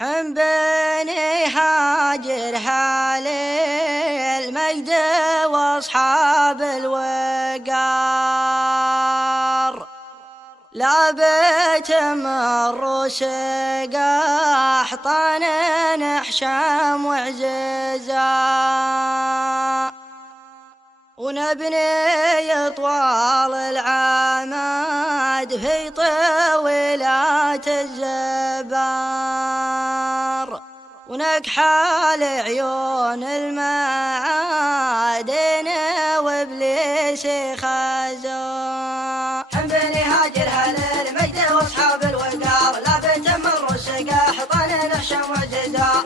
حم بني هاجر هاليل مجد واصحاب الوقار لا بيت مر سقاح طان نحشام وعزيزا ونبني طوال العماد في طويلات الزبار ونكحال عيون المعادن وابليس خزان. حم بني هاجر هلال مجد واصحاب الوقار لا بيت مر السقاح طن نحشم وعزيزا